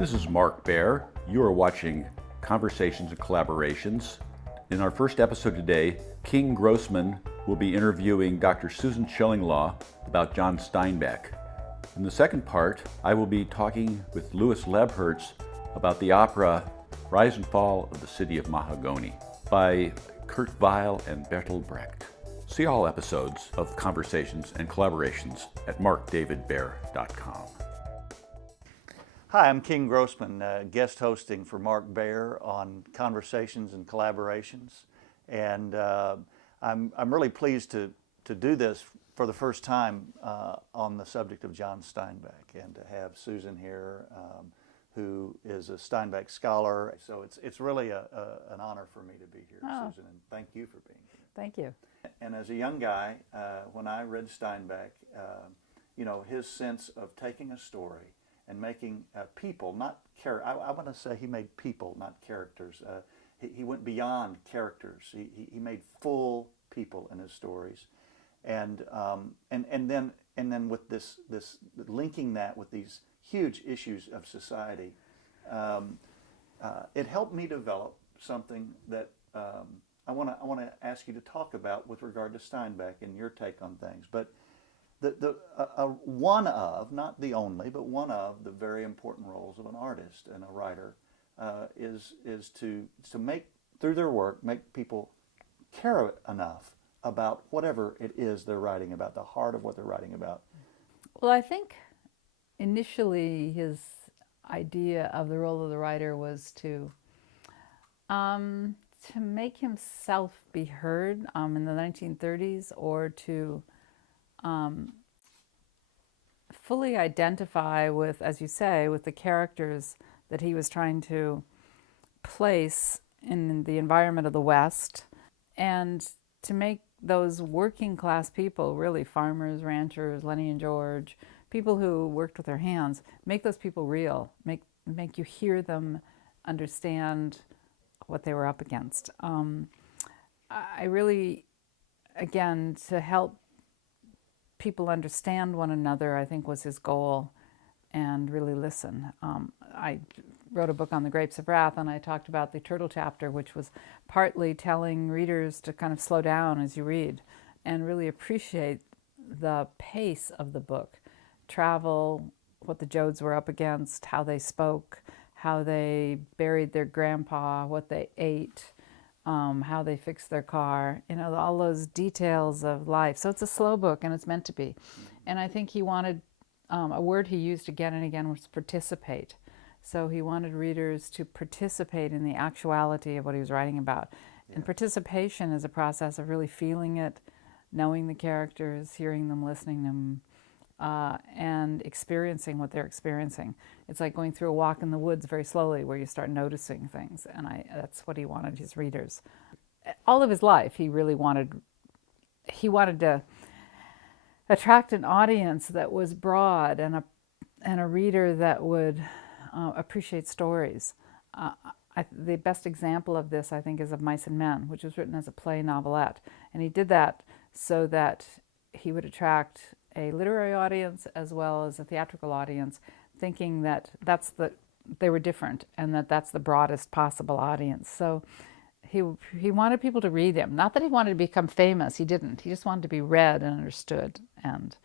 This is Mark Baer. You are watching Conversations and Collaborations. In our first episode today, King Grossman will be interviewing Dr. Susan Shillinglaw about John Steinbeck. In the second part, I will be talking with Louis Lebherz about the opera Rise and Fall of the City of Mahagoni by Kurt Weill and Bertolt Brecht. See all episodes of Conversations and Collaborations at markdavidbaer.com. Hi, I'm King Grossman, guest hosting for Mark Baer on Conversations and Collaborations, and I'm really pleased to do this for the first time on the subject of John Steinbeck, and to have Susan here, who is a Steinbeck scholar. So it's really an honor for me to be here, Susan, and thank you for being here. Thank you. And as a young guy, when I read Steinbeck, his sense of taking a story and making people, not characters. I want to say he made people, not characters. He went beyond characters. He made full people in his stories, and then with this linking that with these huge issues of society, it helped me develop something that I want to ask you to talk about with regard to Steinbeck and your take on things, but. One of, not the only, but one of the very important roles of an artist and a writer is to make, through their work, make people care enough about whatever it is they're writing about, the heart of what they're writing about. Well, I think initially his idea of the role of the writer was to make himself be heard in the 1930s, or to fully identify with, as you say, with the characters that he was trying to place in the environment of the West, and to make those working class people, really farmers, ranchers, Lenny and George, people who worked with their hands, make those people real, make you hear them, understand what they were up against. I really, again, to help people understand one another, I think, was his goal, and really listen. I wrote a book on the Grapes of Wrath, and I talked about the turtle chapter, which was partly telling readers to kind of slow down as you read and really appreciate the pace of the book, travel, what the Joads were up against, how they spoke, how they buried their grandpa, what they ate, how they fixed their car, all those details of life. So it's a slow book, and it's meant to be. And I think he wanted, a word he used again and again was participate. So he wanted readers to participate in the actuality of what he was writing about. Yeah. And participation is a process of really feeling it, knowing the characters, hearing them, listening to them, and experiencing what they're experiencing. It's like going through a walk in the woods very slowly, where you start noticing things, and that's what he wanted his readers. All of his life, he wanted to attract an audience that was broad, and a reader that would appreciate stories. The best example of this, I think, is of Mice and Men, which was written as a play novelette, and he did that so that he would attract a literary audience as well as a theatrical audience, thinking that they were different, and that's the broadest possible audience. So he wanted people to read him. Not that he wanted to become famous, he didn't. He just wanted to be read and understood and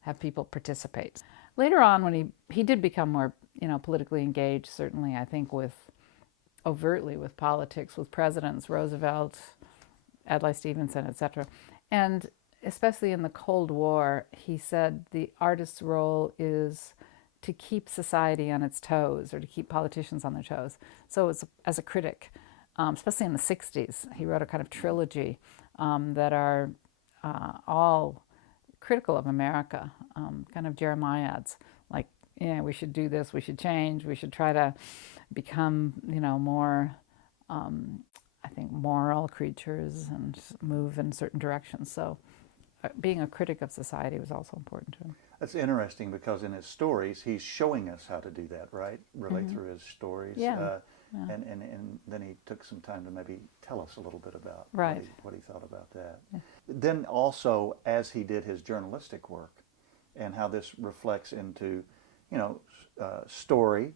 have people participate. Later on, when he did become more politically engaged, certainly, I think, overtly with politics, with presidents, Roosevelt, Adlai Stevenson, etc. And especially in the Cold War, he said the artist's role is to keep society on its toes, or to keep politicians on their toes. So as a critic, especially in the 60s, he wrote a kind of trilogy that are all critical of America, kind of Jeremiads, like, we should do this, we should change, we should try to become, more, I think, moral creatures and move in certain directions. So being a critic of society was also important to him. That's interesting, because in his stories, he's showing us how to do that, right? Really, through his stories. Yeah. And then he took some time to maybe tell us a little bit about right. what he thought about that. Yeah. Then also, as he did his journalistic work, and how this reflects into, story,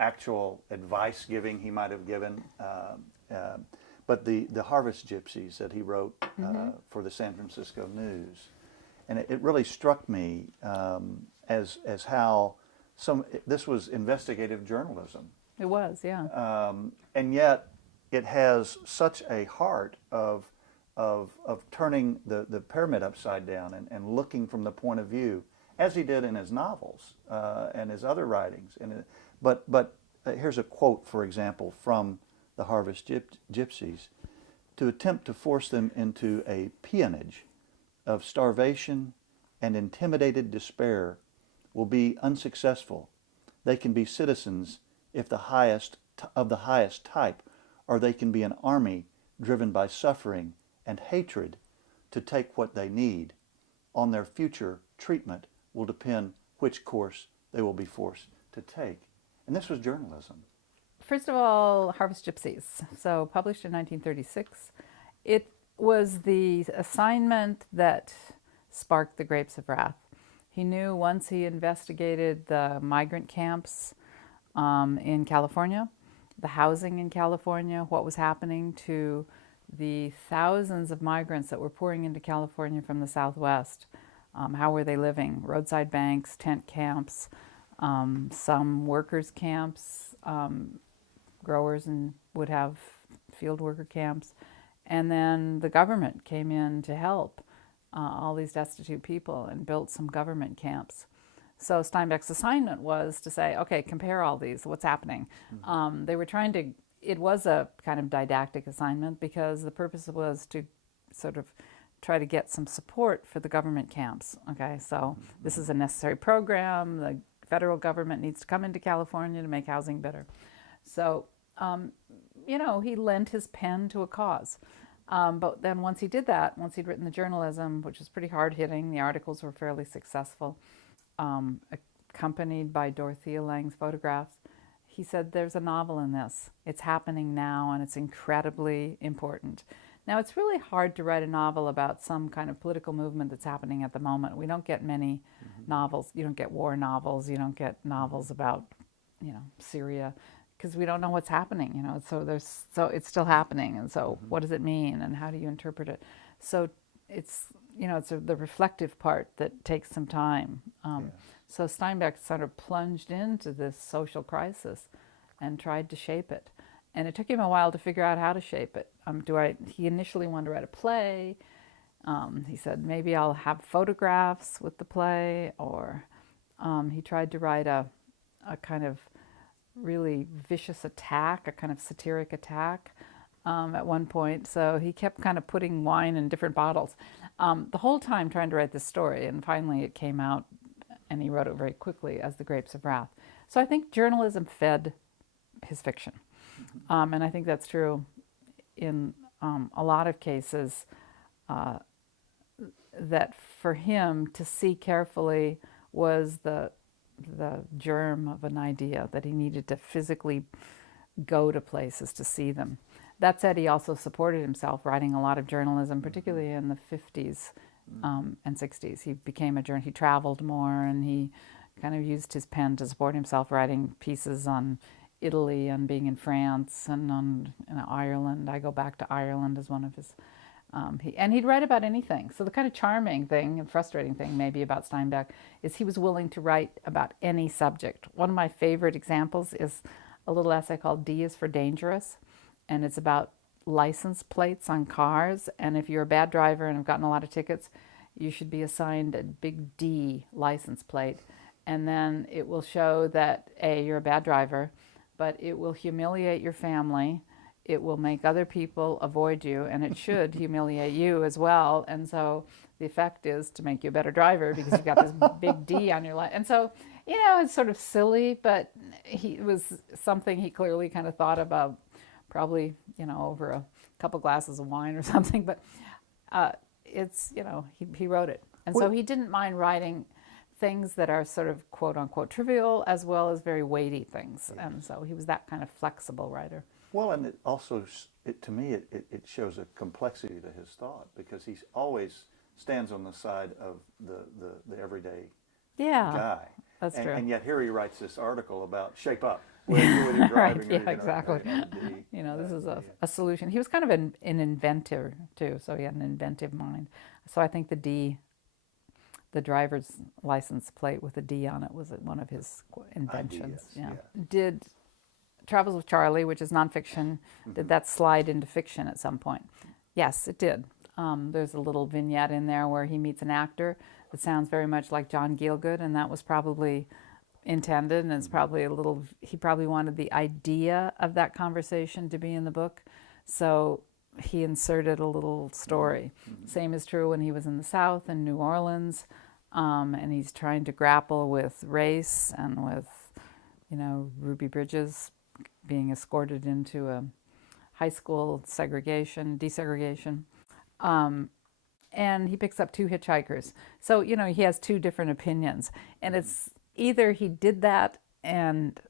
actual advice giving he might have given, but the Harvest Gypsies that he wrote for the San Francisco News. And it really struck me as how this was investigative journalism. It was, yeah. And yet it has such a heart of turning the pyramid upside down and looking from the point of view, as he did in his novels and his other writings. But here's a quote, for example, from the Harvest Gypsies: "To attempt to force them into a peonage of starvation and intimidated despair will be unsuccessful. They can be citizens if the highest type, or they can be an army driven by suffering and hatred to take what they need. On their future treatment will depend which course they will be forced to take." And this was journalism. First of all, Harvest Gypsies, so published in 1936. It was the assignment that sparked the Grapes of Wrath. He knew once he investigated the migrant camps in California, the housing in California, what was happening to the thousands of migrants that were pouring into California from the Southwest. How were they living? Roadside banks, tent camps, some workers' camps, growers would have field worker camps. And then the government came in to help all these destitute people and built some government camps. So Steinbeck's assignment was to say, okay, compare all these, what's happening. They were trying to, it was a kind of didactic assignment because the purpose was to sort of try to get some support for the government camps. Okay, so this is a necessary program. The federal government needs to come into California to make housing better. So, he lent his pen to a cause. But then once he did that, once he'd written the journalism, which was pretty hard-hitting, the articles were fairly successful, accompanied by Dorothea Lange's photographs, he said, there's a novel in this. It's happening now, and it's incredibly important. Now, it's really hard to write a novel about some kind of political movement that's happening at the moment. We don't get many novels. You don't get war novels. You don't get novels about, Syria, because we don't know what's happening, So it's still happening, and so what does it mean, and how do you interpret it? So it's the reflective part that takes some time. So Steinbeck sort of plunged into this social crisis and tried to shape it, and it took him a while to figure out how to shape it. He initially wanted to write a play. He said maybe I'll have photographs with the play, or he tried to write a kind of really vicious attack, a kind of satiric attack at one point. So he kept kind of putting wine in different bottles the whole time trying to write this story. And finally it came out, and he wrote it very quickly as The Grapes of Wrath. So I think journalism fed his fiction. And I think that's true in a lot of cases, that for him to see carefully was the germ of an idea, that he needed to physically go to places to see them. That said, he also supported himself writing a lot of journalism, particularly in the 50s and 60s. He became a journalist. He traveled more, and he kind of used his pen to support himself, writing pieces on Italy, on being in France, and on Ireland. I go back to Ireland as one of his... and he'd write about anything. So the kind of charming thing and frustrating thing maybe about Steinbeck is he was willing to write about any subject. One of my favorite examples is a little essay called D is for Dangerous, and it's about license plates on cars. And if you're a bad driver and have gotten a lot of tickets, you should be assigned a big D license plate. And then it will show that, A, you're a bad driver, but it will humiliate your family. It will make other people avoid you, and it should humiliate you as well. And so the effect is to make you a better driver because you've got this big D on your life. And so, it's sort of silly, but it was something he clearly kind of thought about, probably, over a couple glasses of wine or something. But he wrote it. And so he didn't mind writing things that are sort of quote unquote trivial as well as very weighty things. Yes. And so he was that kind of flexible writer. Well, and it also, to me, it shows a complexity to his thought, because he always stands on the side of the everyday Yeah, guy. that's true. And yet here he writes this article about shape up. When you're Right, driving, yeah, you're gonna, exactly. This is a solution. He was kind of an inventor too, so he had an inventive mind. So I think the driver's license plate with a D on it was one of his inventions. Ideas, yeah. Did Travels with Charlie, which is nonfiction, did that slide into fiction at some point? Yes, it did. There's a little vignette in there where he meets an actor that sounds very much like John Gielgud, and that was probably intended, and it's probably he probably wanted the idea of that conversation to be in the book, so he inserted a little story. Same is true when he was in the South in New Orleans, and he's trying to grapple with race and with, Ruby Bridges being escorted into a high school desegregation. And he picks up two hitchhikers. So, he has two different opinions. And it's either he did that and,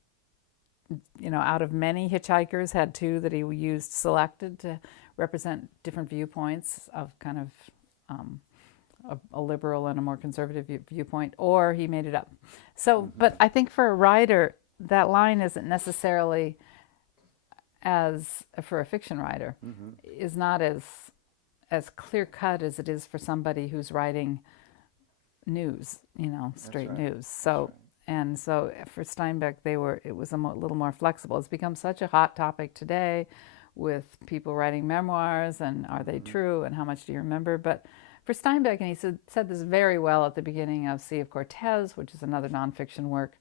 out of many hitchhikers had two that he selected to represent different viewpoints of kind of a liberal and a more conservative viewpoint, or he made it up. So, but I think for a writer, that line isn't necessarily for a fiction writer, is not as clear cut as it is for somebody who's writing news, straight news. So, and so for Steinbeck, it was a little more flexible. It's become such a hot topic today with people writing memoirs, and are they true, and how much do you remember? But for Steinbeck, and he said this very well at the beginning of Sea of Cortez, which is another nonfiction work,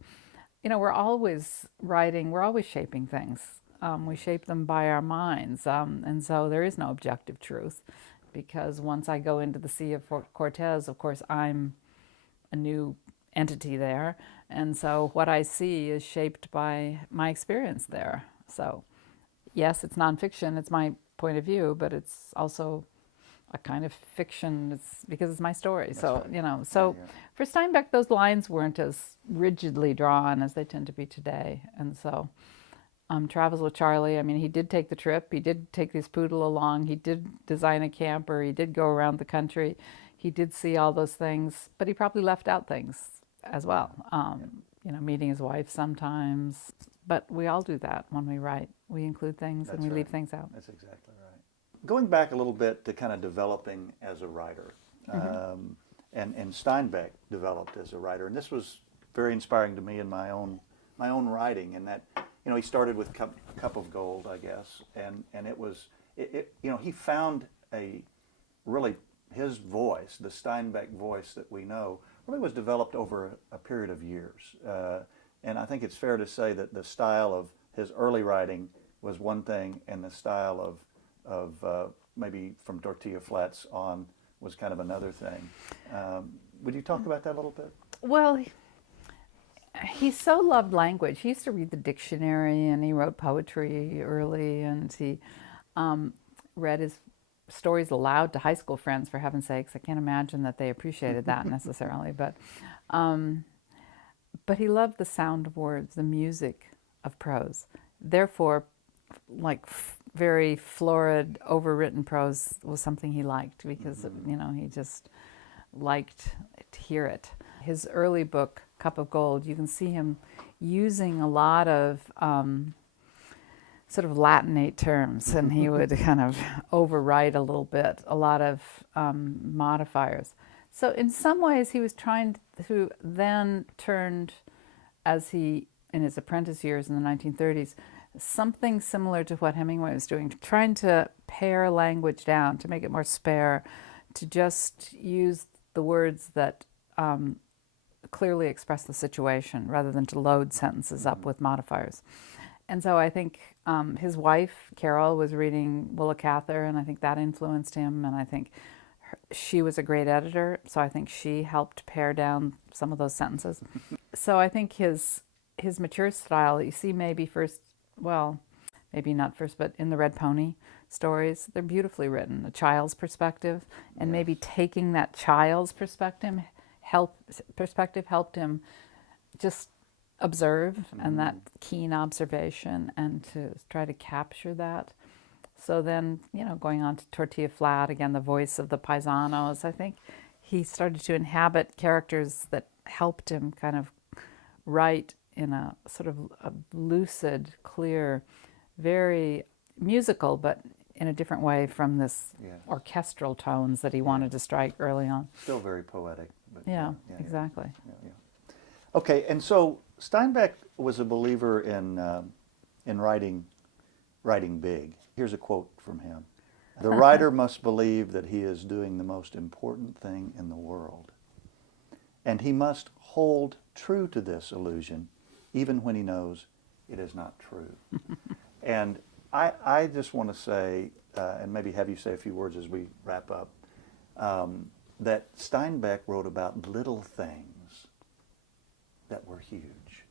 we're always writing, we're always shaping things. We shape them by our minds, and so there is no objective truth, because once I go into the Sea of Cortez, of course, I'm a new entity there, and so what I see is shaped by my experience there. So yes, it's nonfiction, it's my point of view, but it's also a kind of fiction. It's because it's my story. That's so right. For Steinbeck, those lines weren't as rigidly drawn as they tend to be today. And so Travels with Charlie, he did take the trip, he did take his poodle along, he did design a camper, he did go around the country, he did see all those things, but he probably left out things as well. Meeting his wife sometimes, but we all do that when we write. We include things and we leave things out. That's exactly right. Going back a little bit to kind of developing as a writer, and Steinbeck developed as a writer, and this was very inspiring to me in my own writing. In that, he started with Cup of Gold, I guess, and it was he found his voice, the Steinbeck voice that we know, really was developed over a period of years, and I think it's fair to say that the style of his early writing was one thing, and the style of maybe from Tortilla Flats on was kind of another thing. Would you talk about that a little bit? Well, he so loved language. He used to read the dictionary, and he wrote poetry early, and he read his stories aloud to high school friends, for heaven's sakes. I can't imagine that they appreciated that necessarily, but he loved the sound of words, the music of prose. Therefore, very florid, overwritten prose was something he liked, because he just liked to hear it. His early book, Cup of Gold, you can see him using a lot of sort of Latinate terms, and he would kind of overwrite a little bit, a lot of modifiers. So in some ways, he was trying to then turned, as he, in his apprentice years in the 1930s, something similar to what Hemingway was doing, trying to pare language down, to make it more spare, to just use the words that clearly express the situation, rather than to load sentences up with modifiers. And so I think his wife, Carol, was reading Willa Cather, and I think that influenced him, and I think she was a great editor, so I think she helped pare down some of those sentences. So I think his mature style, you see maybe not first, but in the Red Pony stories, they're beautifully written, a child's perspective, and maybe taking that child's perspective helped him just observe, and that keen observation, and to try to capture that. So then, going on to Tortilla Flat, again, the voice of the paisanos, I think he started to inhabit characters that helped him kind of write in a sort of a lucid, clear, very musical, but in a different way from this orchestral tones that he wanted to strike early on. Still very poetic. But Yeah, exactly. Okay, and so Steinbeck was a believer in writing big. Here's a quote from him. "The writer must believe that he is doing the most important thing in the world. And he must hold true to this illusion, even when he knows it is not true." And I just want to say, and maybe have you say a few words as we wrap up, that Steinbeck wrote about little things that were huge.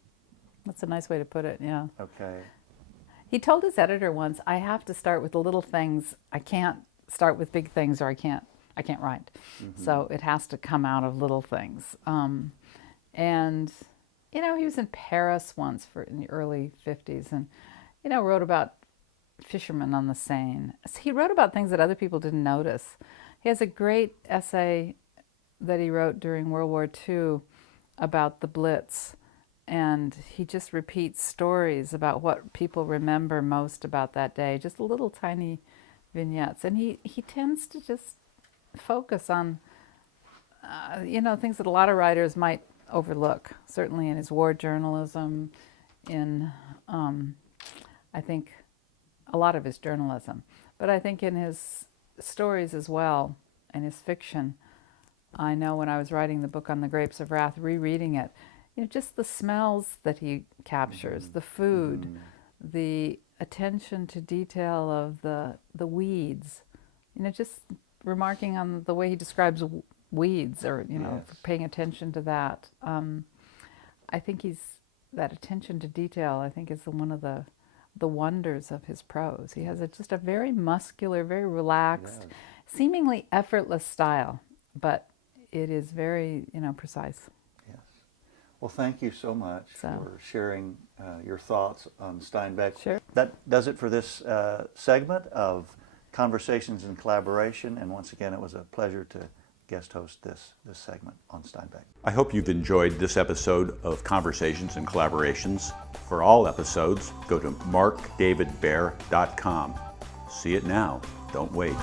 That's a nice way to put it, yeah. Okay. He told his editor once, "I have to start with the little things. I can't start with big things, or I can't write." So it has to come out of little things. And he was in Paris once in the early 50s, and wrote about fishermen on the Seine. So he wrote about things that other people didn't notice. He has a great essay that he wrote during World War II about the Blitz, and he just repeats stories about what people remember most about that day, just little tiny vignettes. And he tends to just focus on things that a lot of writers might overlook, certainly in his war journalism, in I think a lot of his journalism, but I think in his stories as well, and his fiction. I know when I was writing the book on the Grapes of Wrath, rereading it, just the smells that he captures, the food, the attention to detail of the weeds, just remarking on the way he describes weeds, or paying attention to that. I think that attention to detail, I think, is one of the wonders of his prose. He has just a very muscular, very relaxed, seemingly effortless style, but it is very, precise. Yes. Well, thank you so much for sharing your thoughts on Steinbeck. Sure. That does it for this segment of Conversations in Collaboration, and once again, it was a pleasure to guest host this segment on Steinbeck. I hope you've enjoyed this episode of Conversations and Collaborations. For all episodes, go to markdavidbaer.com. See it now. Don't wait.